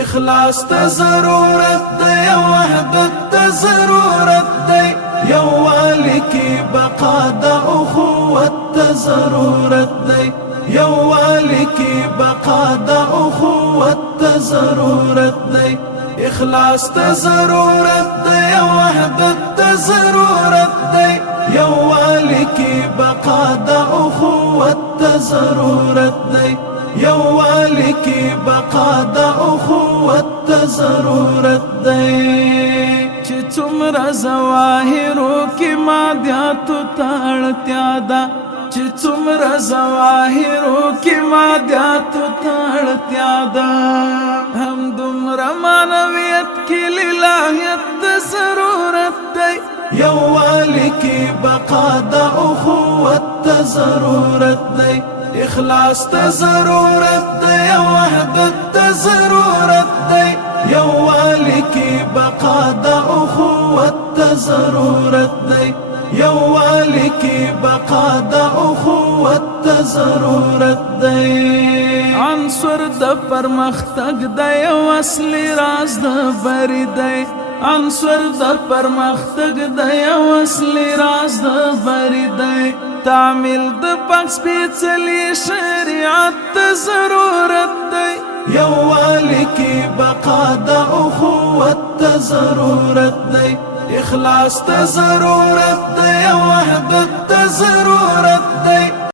اخلاص ته ضرورت دی، وحدت ته ضرورت دی، یووالي کې بقا د اخوت ته ضرورت دی، یووالي کې بقا د اخوت ته ضرورت دی. اخلاص ته ضرورت دی، وحدت ته ضرورت دی، یووالي کې بقا د اخوت ته ضرورت دی، یووالي کې بقا د اخوت ته ضرورت دی. چې څومره ظواهرو کې مادیاتو ته اړتیا ده، چې څومره ظواهرو کې مادیاتو ته اړتیا ده، همدومره معنویت کې للهیت ته ضرورت دی. یووالي کې بقا د اخوت ته ضرورت دی. اخلاص ته ضرورت دی، وحدت ته ضرورت دی، یووالي کې بقا د اخوت ته ضرورت دی، یووالي کې بقا د اخوت ته ضرورت دی. عنصر د پرمختګ دی، اصلي راز د بری دی، عنصر د پرمختګ دی، اصلي راز د بری دی. تعمیل د پاک سپېڅلي شریعت ته ضرورت دی، یووالي کې بقا د اخوت ته ضرورت دی. اخلاص ته ضرورت دی، وحدت ته ضرورت دی،